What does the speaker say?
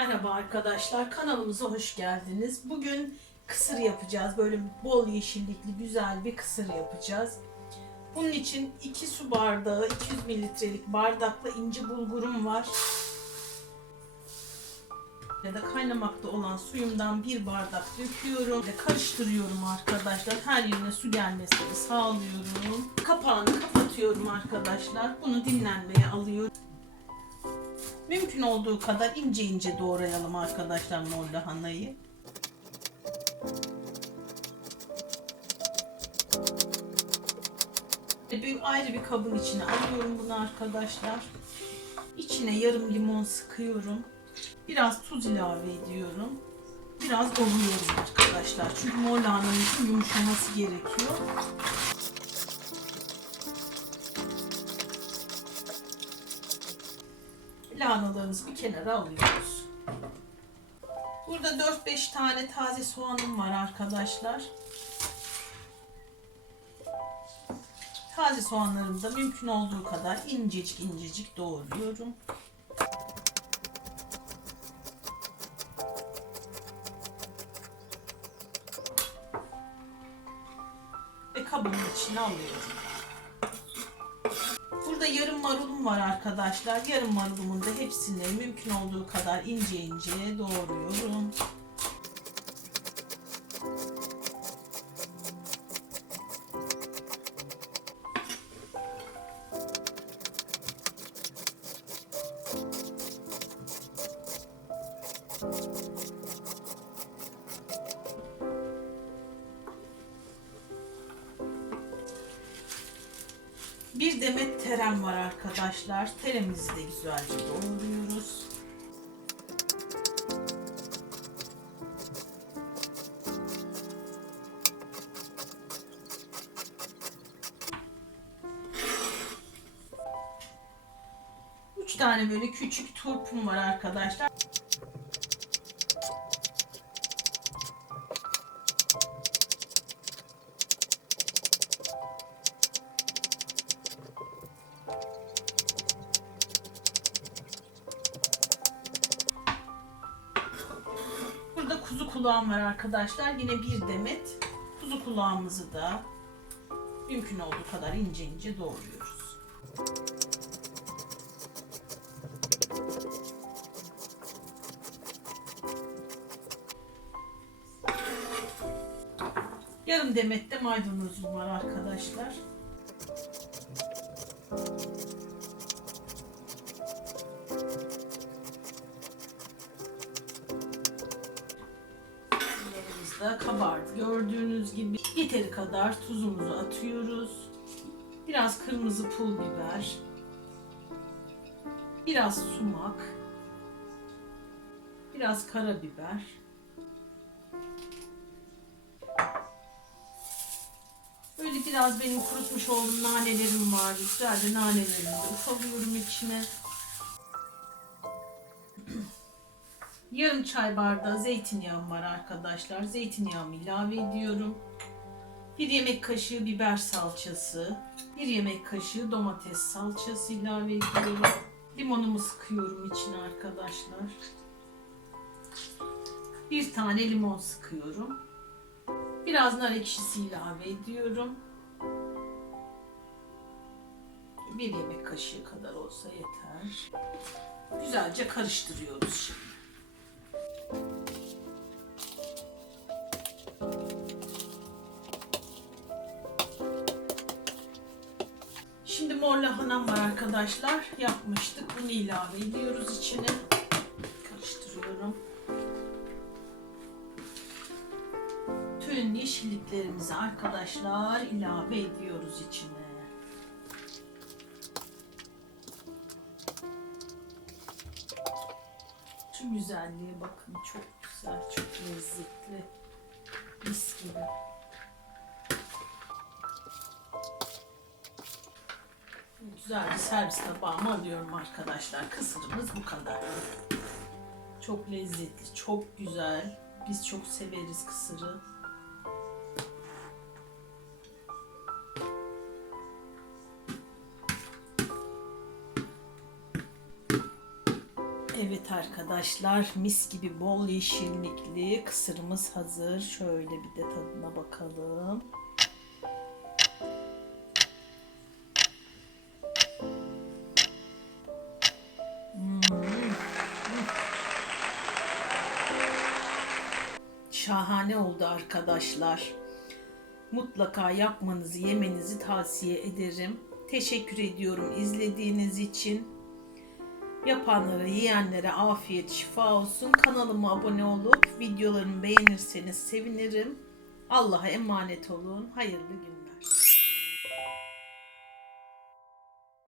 Merhaba arkadaşlar, kanalımıza hoş geldiniz. Bugün kısır yapacağız. Böyle bol yeşillikli güzel bir kısır yapacağız. Bunun için 2 su bardağı, 200 mililitrelik bardakla ince bulgurum var. Ya da kaynamakta olan suyumdan bir bardak döküyorum ve karıştırıyorum arkadaşlar. Her yerine su gelmesini sağlıyorum. Kapağını kapatıyorum arkadaşlar. Bunu dinlenmeye alıyorum. Mümkün olduğu kadar ince ince doğrayalım arkadaşlar mor lahanayı. Bir ayrı bir kabın içine alıyorum bunu arkadaşlar. İçine yarım limon sıkıyorum. Biraz tuz ilave ediyorum. Biraz ovuyorum arkadaşlar. Çünkü mor lahanamızın yumuşaması gerekiyor. Lahanalarımızı bir kenara alıyoruz. Burada 4-5 tane taze soğanım var arkadaşlar. Taze soğanlarımı da mümkün olduğu kadar incecik incecik doğruyorum. Ve kabımın içine alıyorum. Burada yarım marulum var arkadaşlar. Yarım marulumun da hepsini mümkün olduğu kadar ince ince doğruyorum. Bir demet terem var arkadaşlar. Teremizi de güzelce doğruyoruz. Üç tane böyle küçük turpum var arkadaşlar. Kulağım var arkadaşlar. Yine bir demet kuzu kulağımızı da mümkün olduğu kadar ince ince doğruyoruz. Yarım demet de maydanozum var arkadaşlar. Gördüğünüz gibi yeteri kadar tuzumuzu atıyoruz. Biraz kırmızı pul biber. Biraz sumak. Biraz karabiber. Böyle biraz benim kurutmuş olduğum nanelerim var. Güzelce nanelerimi de ufalıyorum içine. Yarım çay bardağı zeytinyağım var arkadaşlar. Zeytinyağımı ilave ediyorum. Bir yemek kaşığı biber salçası. Bir yemek kaşığı domates salçası ilave ediyorum. Limonumu sıkıyorum içine arkadaşlar. Bir tane limon sıkıyorum. Biraz nar ekşisi ilave ediyorum. Bir yemek kaşığı kadar olsa yeter. Güzelce karıştırıyoruz şimdi. Şimdi mor lahanam var arkadaşlar. Yapmıştık. Bunu ilave ediyoruz içine. Karıştırıyorum. Tüm yeşilliklerimizi arkadaşlar ilave ediyoruz içine. Güzelliğe bakın. Çok güzel, çok lezzetli. Mis gibi. Güzel bir servis tabağıma alıyorum arkadaşlar. Kısırımız bu kadar. Çok lezzetli, çok güzel. Biz çok severiz kısırı. Evet arkadaşlar mis gibi bol yeşillikli kısırımız hazır. Şöyle bir de tadına bakalım. Hmm. Şahane oldu arkadaşlar. Mutlaka yapmanızı, yemenizi tavsiye ederim. Teşekkür ediyorum izlediğiniz için. Yapanlara, yiyenlere afiyet, şifa olsun. Kanalıma abone olup videolarımı beğenirseniz sevinirim. Allah'a emanet olun. Hayırlı günler.